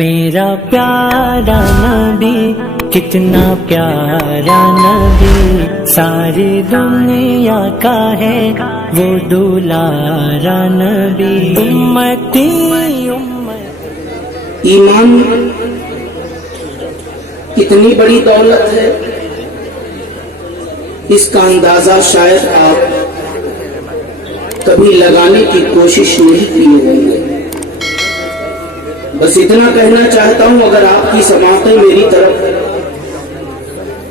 میرا پیارا نبی کتنا پیارا نبی، ساری دنیا کا ہے وہ دلارا نبی، امتی ایمان کتنی بڑی دولت ہے، اس کا اندازہ شاید آپ کبھی لگانے کی کوشش نہیں کی ہوگی۔ بس اتنا کہنا چاہتا ہوں، اگر آپ کی سماعتیں میری طرف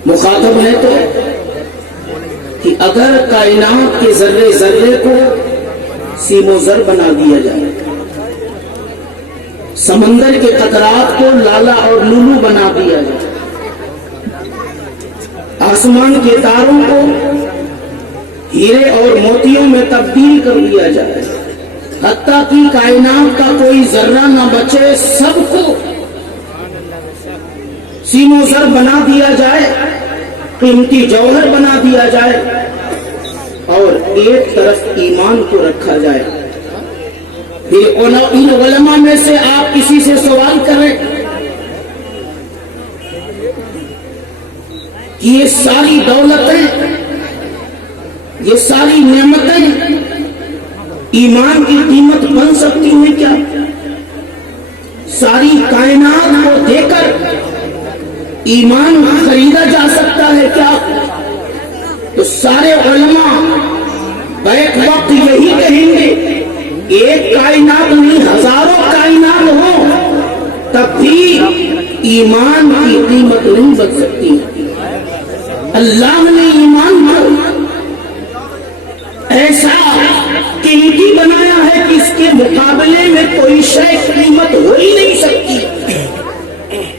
مخاطب ہیں تو، کہ اگر کائنات کے ذرے ذرے کو سیم و زر بنا دیا جائے، سمندر کے قطرات کو لالا اور لولو بنا دیا جائے، آسمان کے تاروں کو ہیرے اور موتیوں میں تبدیل کر دیا جائے، حتیٰ کہ کائنات کا کوئی ذرہ نہ بچے، سب کو سیم و زر بنا دیا جائے، قیمتی جوہر بنا دیا جائے، اور ایک طرف ایمان کو رکھا جائے، پھر ان علماء میں سے آپ کسی سے سوال کریں کہ یہ ساری دولتیں، یہ ساری نعمتیں ایمان کی قیمت بن سکتی ہیں کیا؟ ساری کائنات کو دے کر ایمان خریدا جا سکتا ہے کیا؟ تو سارے علماء بیک وقت یہی کہیں گے، ایک کائنات نہیں ہزاروں کائنات ہو تب بھی ایمان کی قیمت نہیں بن سکتی۔ اللہ نے ایمان کو ایسا قیمتی بنایا ہے کہ اس کے مقابلے میں کوئی شے قیمت ہو ہی نہیں سکتی۔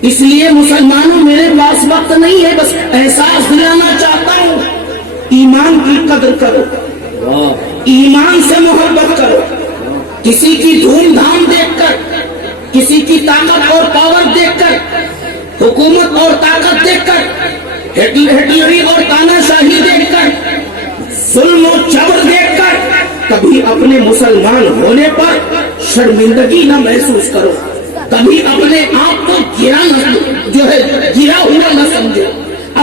اس لیے مسلمانوں، میرے پاس وقت نہیں ہے، بس احساس دلانا چاہتا ہوں، ایمان کی قدر کرو، ایمان سے محبت کرو۔ کسی کی دھوم دھام دیکھ کر، کسی کی طاقت اور پاور دیکھ کر، حکومت اور طاقت دیکھ کر، ہٹلری اور تانا شاہی دیکھ کر، ظلم و جبر دیکھ کر کبھی اپنے مسلمان ہونے پر شرمندگی نہ محسوس کرو، کبھی اپنے آپ کو گرا ہوا نہ سمجھو،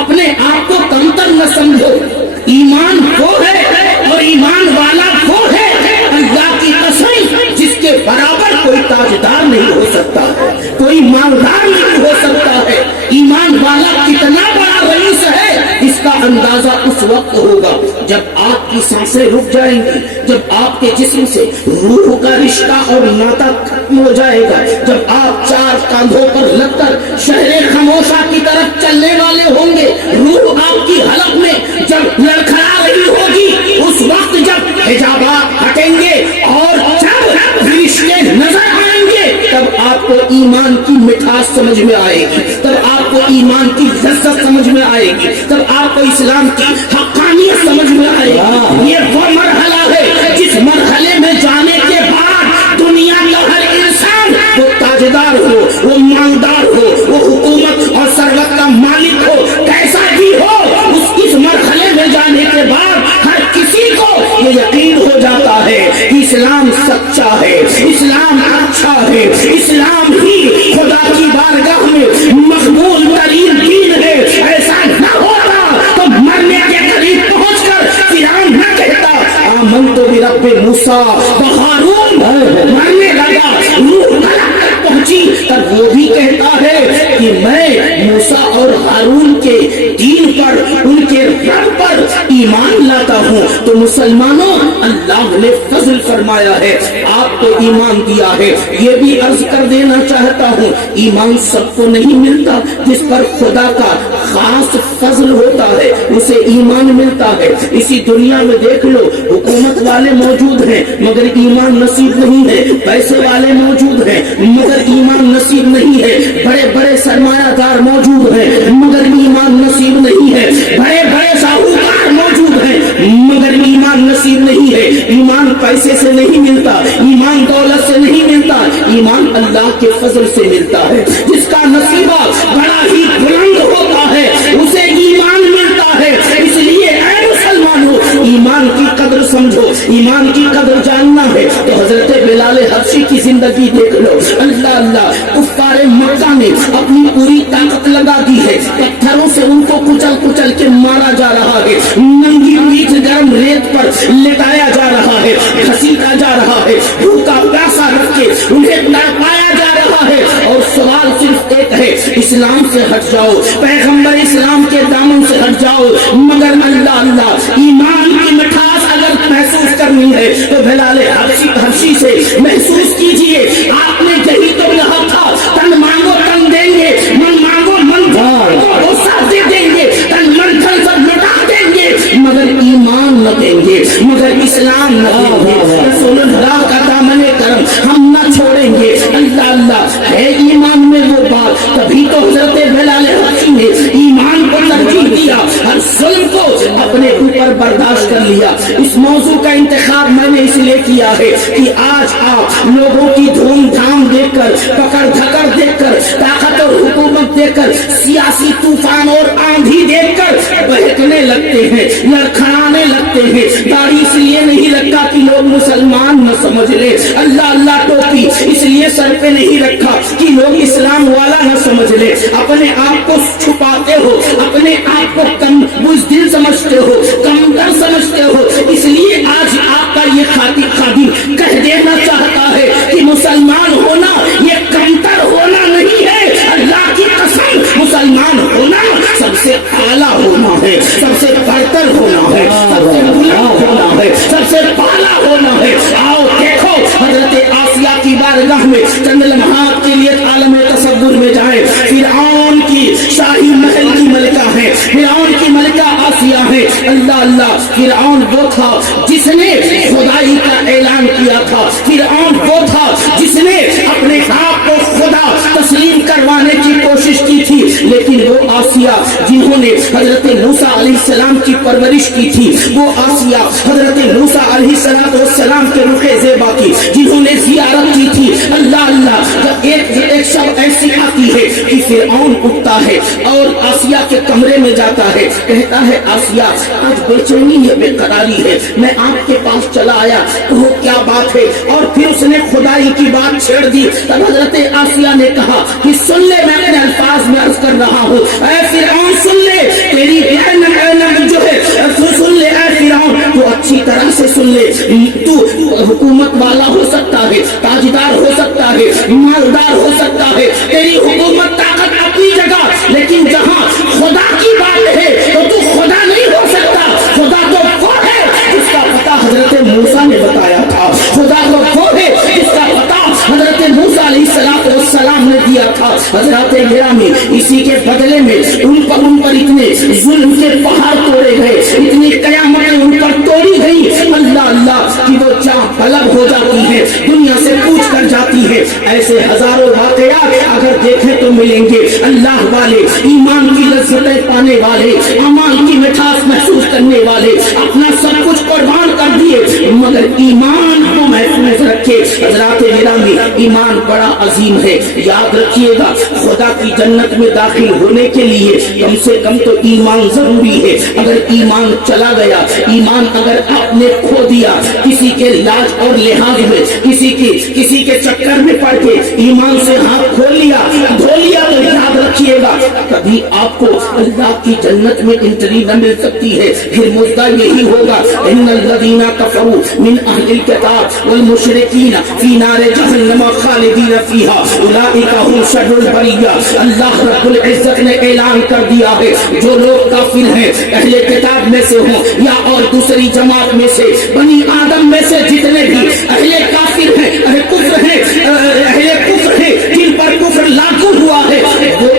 اپنے آپ کو کمتر نہ سمجھو۔ ایمان وہ ہے اور ایمان والا وہ ہے، اللہ کی قسم، جس کے برابر کوئی تاجدار نہیں ہو سکتا، کوئی مالدار نہیں ہو سکتا ہے۔ ایمان والا کتنا بڑا رئیس ہے، اس کا اندازہ اس وقت ہوگا جب آپ کی سانسیں رک جائیں گی، جب آپ کے جسم سے روح کا رشتہ اور ناطہ ختم ہو جائے گا، جب آپ چار کاندھوں پر لگ کر شہر خموشہ کی طرف چلنے والے ہوں گے، روح آپ کی حلق میں جب لڑکھڑا رہی ہوگی، اس وقت جب حجابات ہٹیں گے اور جب رشتے نظر آئیں گے، تب آپ کو ایمان کی مٹھاس سمجھ میں آئے گی، تب آپ کو ایمان کی لذت سمجھ میں آئے گی، تب آپ کو اسلام کی حقانیت سمجھ میں آئے گی۔ یہ وہ مرحلہ ہے جس مرحلے میں جانے کے بعد دنیا کا ہر انسان، وہ تاجدار ہو، وہ مالدار ہو، وہ حکومت اور ثروت کا مالک ہو، کیسا بھی ہو، اس مرحلے میں جانے کے بعد ہر کسی کو یہ یقین ہو جاتا ہے کہ اسلام سچا ہے، اسلام اچھا ہے، اسلام ہی خدا کی بارگاہ میں مقبول ترین دین ہے۔ ایسا نہ ہوتا تو مرنے کے قریب پہنچ کر فرعون نہ کہتا آمنت برب موسیٰ وہارون، مرنے لگا، روح تلک پہنچی، تب وہ بھی کہتا ہے کہ میں موسیٰ اور ہارون کے دین پر، ان کے رب پر ایمان لاتا ہوں۔ تو مسلمانوں، اللہ نے فضل فرمایا ہے، آپ کو ایمان دیا ہے۔ یہ بھی عرض کر دینا چاہتا ہوں، ایمان سب کو نہیں ملتا، جس پر خدا کا خاص فضل ہوتا ہے اسے ایمان ملتا ہے۔ اسی دنیا میں دیکھ لو، حکومت والے موجود ہیں مگر ایمان نصیب نہیں ہے، پیسے والے موجود ہیں مگر ایمان نصیب نہیں ہے، بڑے بڑے سرمایہ دار موجود ہیں مگر ایمان نصیب نہیں ہے، بڑے بڑے ساہوکار موجود ہیں مگر ایمان نصیب نہیں ہے۔ ایمان پیسے سے نہیں ملتا، ایمان دولت سے نہیں ملتا، ایمان اللہ کے فضل سے ملتا ہے۔ جس کا نصیبہ بڑا ہی بلند ہوتا ہے اسے ایمان ملتا ہے۔ اس لیے اے مسلمانوں، ایمان کی قدر سمجھو، ایمان کی قدر جاننا ہے تو حضرت بلال حبشی کی زندگی دیکھ لو۔ اللہ اللہ، کفار نے اپنی پوری طاقت لگا دی ہے، پتھروں سے ان کو کچل کچل کے مارا جا رہا ہے، ننگی پیٹھ گرم ریت پر لٹایا جا رہا ہے، گھسیٹا جا رہا ہے، بھوکا پیاسا رکھ کے انہیں تڑپایا جا رہا ہے، اور سوال صرف ایک ہے، اسلام سے ہٹ جاؤ، پیغمبر اسلام کے دامن سے ہٹ جاؤ، مگر اللہ اللہ ایمان کی مٹھاس اگر محسوس کرنی ہے تو بلال حبشی سے محسوس کیجئے۔ آپ نے یہی تو کہا تھا، تن مانگو تن دیں گے، من مانگو من وہ ساتھ دے دیں گے، تن من دھن سب لوٹا دیں گے، مگر ایمان نہ دیں گے، مگر اسلام نہ دیں گے، رسول اللہ کا دامن کرم ہم نہ چھوڑیں گے۔ اللہ اللہ ہے ایمان میں وہ بات، تبھی تو حضرت بلال حبشی نے ایمان کو ترجیح دیا، ہر ظلم کو اپنے اوپر برداشت کر لیا۔ اس موضوع کا انتخاب میں نے اس لیے کیا ہے کہ آج آپ لوگوں کی دھوم دھام دیکھ کر، پکڑ دھکڑ دیکھ کر، طاقت اور حکومت دیکھ کر، سیاسی طوفان اور آندھی دیکھ کر بہکنے لگتے ہیں، لڑکھڑانے لگتے ہیں۔ داڑھی اس لیے نہیں رکھا کہ لوگ مسلمان نہ سمجھ لیں، اللہ اللہ ٹوپی اس لیے سر پہ نہیں رکھا کہ لوگ اسلام والا نہ سمجھ لیں، اپنے آپ کو چھپاتے ہو، اپنے آپ کو کم بزدل سمجھتے ہو، کمتر سمجھتے ہو، اس لیے آج آپ کا یہ خادم کہہ دینا چاہتا ہے کہ مسلمان ہونا یہ کمتر ہونا نہیں ہے، اللہ کی قسم مسلمان ہونا سب سے اعلیٰ ہونا ہے، سب سے برتر ہونا ہے، سب سے بلند ہونا ہے، سب سے بالا ہونا ہے۔ آؤ دیکھو حضرت آسیہ کی بارگاہ میں چند لمحات کے لیے عالم تصور میں جائیں۔ فرعون کی شاہی محل کی ملکہ ہے، فرعون کی ملکہ آسیہ ہے۔ اللہ اللہ فرعون وہ تھا جس نے خدائی کا اعلان کیا تھا، فرعون وہ تھا جس نے اپنے آپ کو خدا تسلیم کروانے کی کوشش کی تھی، لیکن وہ آسیہ جنہوں نے حضرت موسیٰ علیہ السلام کی پرورش کی تھی، وہ آسیہ حضرت موسیٰ علیہ السلام کے رخ زیبا کی جنہوں نے زیارت کی تھی۔ اللہ اللہ جب ایک شب ایسی آتی ہے کہ فرعون اٹھتا ہے اور آسیہ کے کمرے میں جاتا ہے، کہتا ہے آسیہ آج بے چینی ہے، بے قراری ہے، میں آپ کے پاس چلا آیا، کہو کیا بات ہے؟ اور پھر اس نے خدائی کی بات چھیڑ دی۔ تب حضرت آسیہ نے کہا کہ سن لے، میں اپنے الفاظ میں عرض کر رہا ہوں، اے فرعون سن لے، تیری جو ہے سن لے، اے فرعون تو اچھی طرح سے سن لے، تو حکومت والا ہو سکتا ہے، تاجدار ہو سکتا ہے، مالدار ہو سکتا ہے، تیری حکومت طاقت اپنی جگہ، لیکن جہاں خدا کی بات ہے تو تو خدا نہیں ہو سکتا۔ خدا تو وہ ہے جس کا پتہ حضرت موسیٰ نے بتایا تھا، خدا تو وہ ہے جس کا پتہ حضرت موسیٰ علیہ السلام نے دیا تھا۔ حضرات گرامی اسی کے بدلے میں ان پر اتنے ظلم کے پہاڑ توڑے گئے، اتنی قیامتیں ان پر توڑی گئی، اللہ اللہ کہ وہ جاں طلب ہو جاتی ہے، دنیا سے پوچھ کر جاتی ہے۔ ایسے ہزاروں واقعات اگر دیکھیں تو ملیں گے۔ اللہ والے، ایمان کی لذتیں پانے والے، امان کی مٹھاس محسوس کرنے والے، اپنا سب کچھ قربان کر دیے مگر ایمان کو محفوظ رکھے۔ حضرات گرامی ایمان بڑا عظیم ہے، یاد رکھیے گا خدا کی جنت میں داخل ہونے کے لیے کم سے کم تو ایمان ضروری ہے۔ اگر ایمان چلا گیا، ایمان اگر آپ نے کھو دیا، کسی کے لاج اور لحاظ میں، کسی کے چکر میں پڑ کے ایمان سے ہاتھ کھول لیا دھو لیا تو یاد رکھیے گا کبھی آپ کو اللہ کی جنت میں انٹری نہ مل سکتی ہے۔ پھر مدعا یہی ہوگا ان الذین کفروا من اہل الکتاب والمشرکین فی نار جہنم خالدین فیہا اولئک هم شر البریہ۔ اللہ رب العزت نے اعلان کر دیا ہے جو لوگ کافر ہیں، اہل کتاب میں سے ہوں یا اور دوسری جماعت میں سے، بنی آدم میں سے جتنے بھی اہل کافر ہیں، اہل کفر ہیں جن پر کفر لاگو ہوا ہے، وہ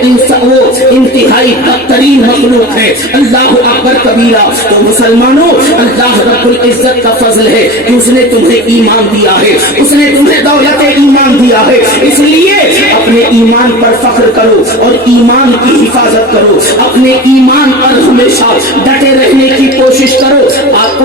انتہائی بدترین مخلوق ہے۔ اللہ اکبر کبیرہ۔ تو مسلمانوں اللہ رب العزت کا فضل ہے کہ اس نے تمہیں ایمان دیا ہے، اس نے تمہیں دولت ایمان دیا ہے، اس لیے اپنے ایمان پر فخر کرو اور ایمان کی حفاظت کرو، اپنے ایمان پر ہمیشہ ڈٹے رہنے کی کوشش کرو۔ آپ کو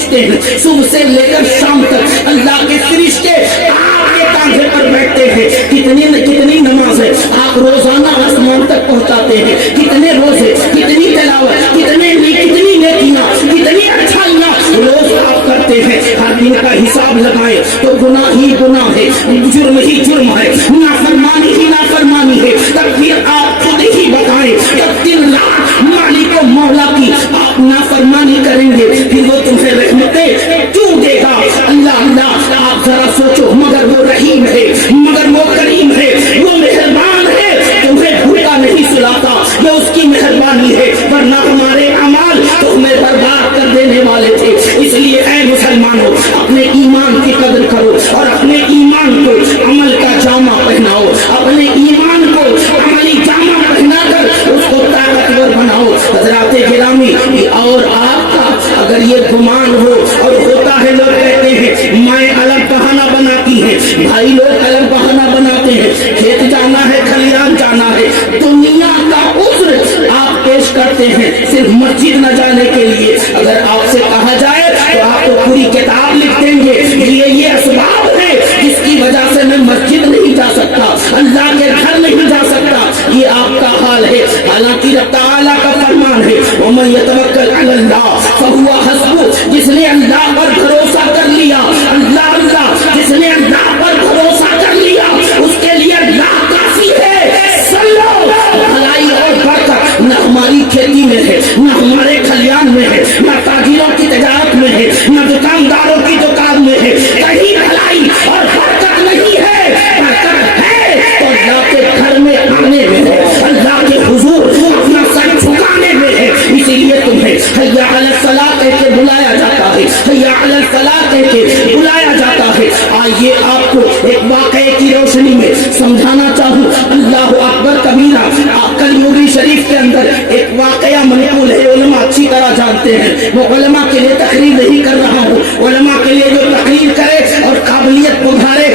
پوچھتے ہیں, صبح سے لے کر شام تک اللہ کے فرشتے آپ کے کاندھے پر بیٹھتے ہیں. کتنی نماز ہے آپ روزانہ آسمان تک پہنچاتے ہیں, کتنے روزے, کتنی تلاوت, کتنی نیکیاں, کتنی اچھائیاں روز آپ کرتے ہیں. ہر دن کا حساب لگائیں تو گناہ ہی گناہ ہے, جرم ہی جرم ہے, نافرمانی ہی نافرمانی ہے. تب پھر آپ خود ہی بتائیں, جب دن رات مالک و مولا کی آپ نافرمانی کریں گے پھر وہ تمہیں رحمتیں کیوں دے گا؟ اللہ آپ ذرا سوچو, مگر وہ رحیم ہے, مگر وہ کریم ہے, وہ مہربان ہے, تمہیں بھوکا نہیں سلاتا, یہ اس کی مہربانی ہے, ورنہ ہمارے اعمال تو ہمیں برباد کر دینے والے تھے. اس لیے اے مسلمانوں, اپنے ایمان کی قدر کرو اور اپنے ایمان کو عمل کا جامہ پہناؤ, اپنے ایمان کو عملی جامہ پہنا کر اس کو طاقتور بناؤ. حضرات گرامی, اور آپ کا اگر یہ گمان ہو اور ہوتا ہے, لوگ کہتے ہیں مائیں الگ بہانہ بناتی ہیں, بھائی لوگ الگ بہانہ بناتے ہیں, کھیت جانا ہے, کھلیان جانا ہے, دنیا کا عذر آپ پیش کرتے ہیں صرف مسجد نہ جانے کے لیے. اگر آپ سے کہا جائے تو آپ تو پوری کتاب لکھ دیں گے, یہ اسباب ہے جس کی وجہ سے میں مسجد نہیں جا سکتا, اللہ کے گھر نہیں جا سکتا. یہ آپ کا حال ہے, حالانکہ رب تعالیٰ کا فرمان ہے وَمَن يَتَوَكَّلْ عَلَى اللَّهِ فَهُوَ حَسْبُهُ, جس نے اللہ پر بھروسہ کر لیا, اللہ جس نے اللہ پر بھروسہ کر لیا اس کے لیے اللہ کافی ہے. سلو بھلائی اور برکت نہ ہماری کھیتی میں ہے, نہ ہمارے کھلیان میں ہے, نہ تاجروں کی تجارت میں ہے, نہ دکانداروں کی دکان میں ہے, کہیں بھلائی اور برکت نہیں ہے. برکت ہے تو اللہ کے گھر میں آنے میں ہے, اللہ کے حضور اپنا سر جھکانے میں ہے. اسی لیے تمہیں حیا علی الصلاۃ کہہ کے بلایا جاتا ہے, حیا علی الفلاح کہہ کے بلایا جاتا ہے. آئیے آپ کو ایک واقعے کی روشنی میں سمجھانا چاہوں. اللہ اکبر کبیرہ, کلموری شریف کے اندر ایک واقعہ منقول ہے, علماء اچھی طرح جانتے ہیں. وہ علماء کے لیے تقریر نہیں کر رہا ہوں, علماء کے لیے جو تقریر کرے اور قابلیت پدھارے,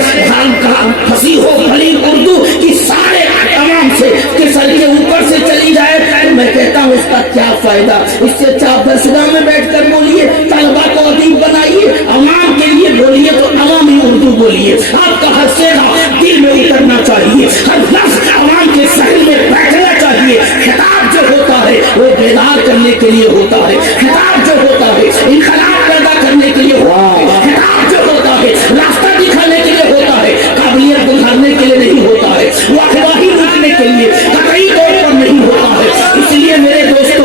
فصیح و بلیغ اردو کی سارے تمام سے کہ سر کے اوپر سے چلی جائے تو میں کہتا ہوں اس کا کیا فائدہ. اس سے چاپ درسگاہ میں بیٹھ کر بولیے, طلبا کو ادیب بنائیے, عوام کے لیے بولیے تو عوامی اردو بولیے. آپ کا ہر صیغہ دل میں اترنا چاہیے, ہر لفظ عوام کے ذہن میں بیٹھنا چاہیے. خطاب جو ہوتا ہے وہ بیدار کرنے کے لیے ہوتا ہے, خطاب جو ہوتا ہے انقلاب پیدا کرنے کے لیے ہوتا ہے, خطاب جو ہوتا ہے راستہ دکھانے کے لیے ہوتا ہے, قابلیت بڑھانے کے لیے نہیں ہوتا ہے, واقعی روکنے کے لیے قطعی طور پر نہیں ہوتا ہے. اس لیے میرے دوستوں,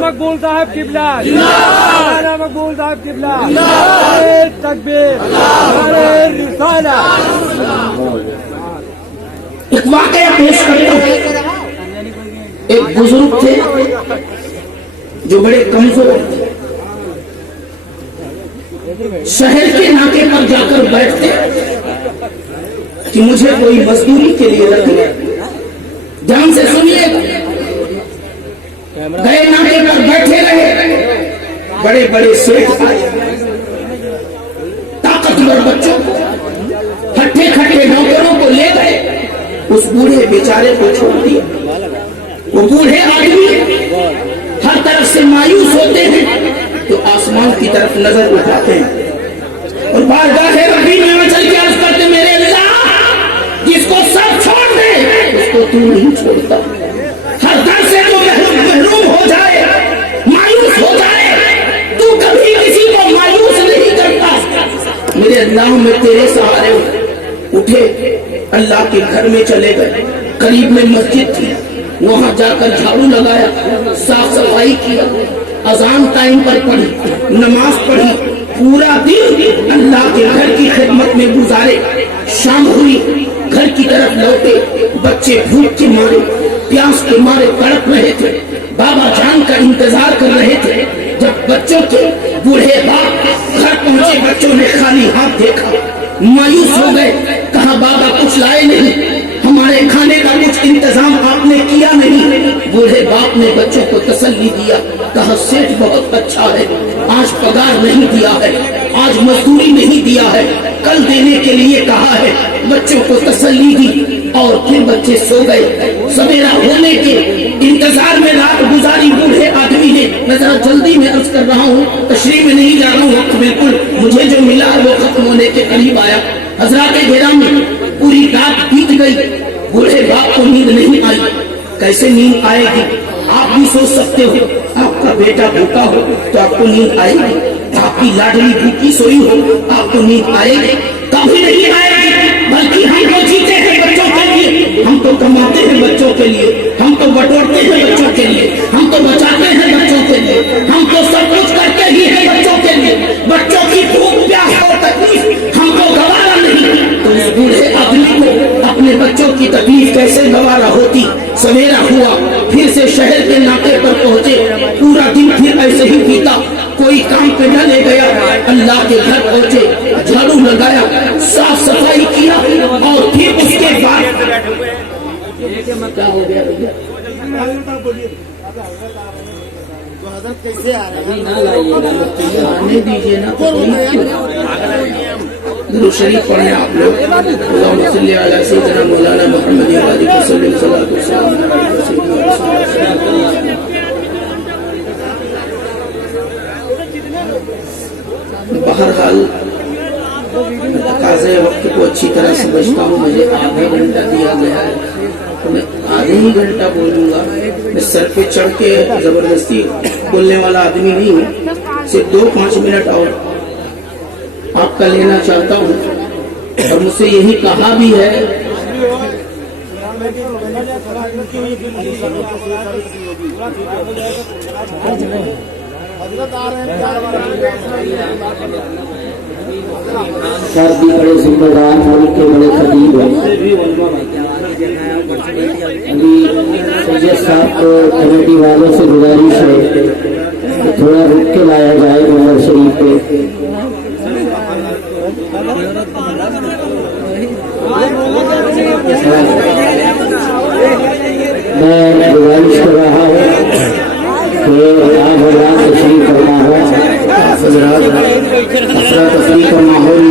مقبول صاحب قبلہ, مولانا مقبول صاحب قبلہ, نعرہ تکبیر, نعرہ رسالت. ایک واقعہ پیش کرتا ہوں. ایک بزرگ تھے جو بڑے کمزور تھے, شہر کے ناکے پر جا کر بیٹھتے کہ مجھے کوئی مزدوری کے لیے رکھ لے. دھیان سے سنیے, گئے ناکے پر بیٹھے رہے, بڑے بڑے سیٹ آئے, طاقتور بچوں کو, ہٹھے کھٹے نوکروں کو لے گئے, اس بوڑھے بیچارے کو چھوڑ دیا. وہ بوڑھے آدمی ہر طرف سے مایوس ہوتے ہیں تو آسمان کی طرف نظر اٹھاتے ہیں اور بارگاہ ربی میں چل کے عرض کرتے, میرے اللہ جس کو سب چھوڑ دے اس کو تو نہیں چھوڑتا. ہر در سے تو محروم ہو جائے, مایوس ہو جائے, تو کبھی کسی کو مایوس نہیں کرتا. میرے اللہ میں تیرے سہارے اٹھے, اللہ کے گھر میں چلے گئے. قریب میں مسجد تھی, وہاں جا کر جھاڑو لگایا, صاف صفائی کیا, اذان ٹائم پر پڑھی, نماز پڑھی, پورا دن اللہ کے گھر کی خدمت میں گزارے. شام ہوئی, گھر کی طرف لوٹے, بچے بھوک کے مارے, پیاس کے مارے تڑپ رہے تھے, بابا جان کا انتظار کر رہے تھے. جب بچوں کے بوڑھے باپ گھر پہنچے, بچوں نے خالی ہاتھ دیکھا, مایوس ہو گئے. کہا بابا کچھ لائے نہیں, ہمارے کھانے کا کچھ انتظام آپ نے کیا نہیں. بوڑھے باپ نے بچوں کو تسلی دیا, کہا سیٹ بہت اچھا ہے, آج پگار نہیں دیا ہے, آج مزدوری نہیں دیا ہے, کل دینے کے لیے کہا ہے. بچوں کو تسلی دی. اور پھر بچے سو گئے. سویرا ہونے کے انتظار میں رات گزاری بوڑھے آدمی نے. میں ذرا جلدی میں عرض کر رہا ہوں, تشریح میں نہیں جا رہا ہوں, وقت بالکل مجھے جو ملا وہ ختم ہونے کے قریب آیا. حضرات گرامی, پوری رات بیت گئی, بوڑھے باپ کو نیند نہیں آئی. کیسے نیند آئے گی؟ آپ بھی سوچ سکتے ہو, آپ کا بیٹا بھوکا ہو تو آپ کو نیند آئے گی, آپ کی لاڈلی بھوکی سوئی ہو آپ کو نیند آئے گی؟ کبھی نہیں آئے گی. بلکہ ہم تو جیتے ہیں بچوں کے لیے, ہم تو کماتے ہیں بچوں کے لیے, ہم تو بٹورتے ہیں بچوں کے لیے, ہم تو بچاتے ہیں بچوں کے لیے, ہم تو سب کچھ کرتے ہی ہیں بچوں کے لیے. بچوں کی بھوک پیاس اور تکلیف ہم کو گوارا نہیں, تو اس بوڑھے آدمی کو اپنے بچوں کی تکلیف کیسے گوارا ہوتی؟ سویرا ہوا, پھر سے شہر کے ناکے پر پہنچے. پورا دن پھر ایسے ہی بیتا, کوئی کام پہ نہ لے گیا. اللہ کے گھر پہنچے, جھاڑو لگایا, صاف صفائی کیا, اور پھر اس کے بعد کیا ہو گیا بھیا؟ آنے دیجیے نا, درود شریف پڑھیں آپ لوگ. اللہم صلی علی سیدنا مولانا محمد وآلہ وسلم. صلاۃ والسلام علی سیدنا رسول اللہ. بہرحال تقاضے وقت کو اچھی طرح سمجھتا ہوں. مجھے آدھا گھنٹہ دیا گیا ہے تو میں آدھے ہی گھنٹہ بولوں گا. میں سر پہ چڑھ کے زبردستی بولنے والا آدمی نہیں ہوں. صرف 2-5 منٹ اور آپ کا لینا چاہتا ہوں, اور مجھ سے یہی کہا بھی ہے. سر بھی بڑے ذمہ دار ملک کے بڑے خطیب ہیں. ابھی سید صاحب کو کمیٹی والوں سے گزارش ہے کہ تھوڑا رک کے لایا جائے منبر شریف پہ. میں گزارش کر رہا ہوں کہ آپ حضرات تشریف فرما ہو. حضرات تفریح کا ماحول